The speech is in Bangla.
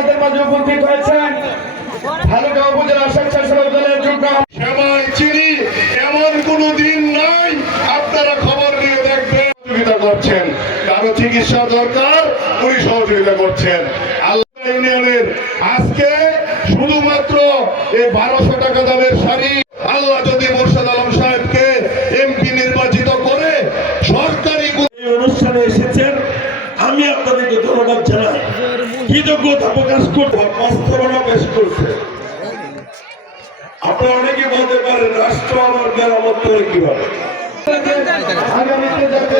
আমাদের মাঝে উপস্থিত হয়েছেন ভালুকা উপজেলা স্বেচ্ছাসেবক দলের যুগ্ম সেবায় চিনি এমন কোন দিন নাই আপনারা খবর নিয়ে দেখবেন সহযোগিতা করছেন, কারো চিকিৎসা দরকার উনি সহযোগিতা করছেন। আল্লাহ ইউনিয়নের আজকে শুধুমাত্র এই 1200 টাকা দামের শাড়ি আল্লাহ যদি মোর্শেদ আলম সাহেবকে এমপি নির্বাচিত করে সরকারি অনুষ্ঠানে এসেছেন, আমি আপনাদেরকে ধন্যবাদ জানাই, কৃতজ্ঞতা প্রকাশ করব। বাস্তবতা পেশ করছে। আপনারা অনেকে বলতে পারেন রাষ্ট্র আমার মেরামত করে কিভাবে। আগামীতে যাতে